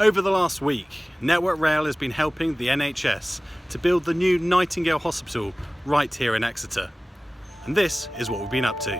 Over the last week, Network Rail has been helping the NHS to build the new Nightingale Hospital right here in Exeter. And this is what we've been up to.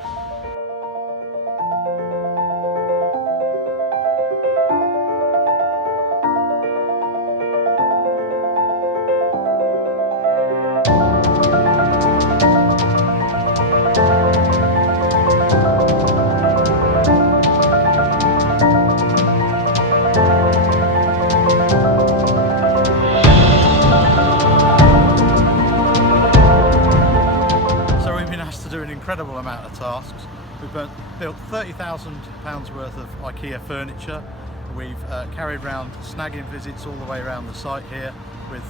Incredible amount of tasks. We've built £30,000 worth of IKEA furniture. We've carried around snagging visits all the way around the site here with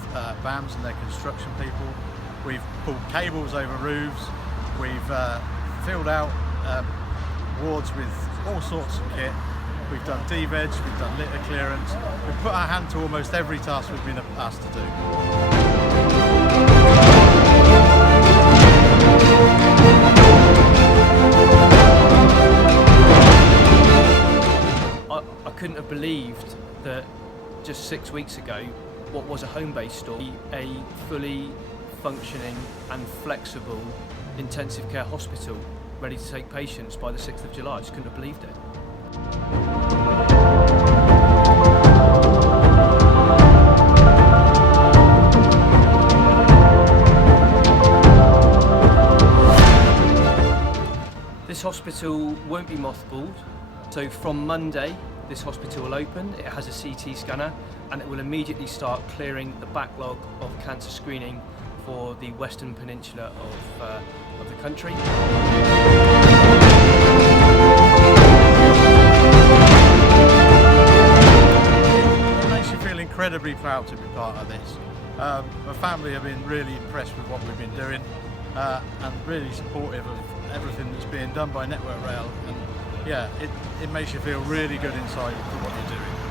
BAMs and their construction people. We've pulled cables over roofs. We've filled out wards with all sorts of kit. We've done de-veg, we've done litter clearance. We've put our hand to almost every task we've been asked to do. I couldn't have believed that just 6 weeks ago what was a home-based store, a fully functioning and flexible intensive care hospital ready to take patients by the 6th of July. I just couldn't have believed it. This hospital won't be mothballed, so from Monday this hospital will open. It has a CT scanner and it will immediately start clearing the backlog of cancer screening for the Western Peninsula of the country. It makes you feel incredibly proud to be part of this. My family have been really impressed with what we've been doing and really supportive of everything that's being done by Network Rail. And yeah, it makes you feel really good inside for what you're doing.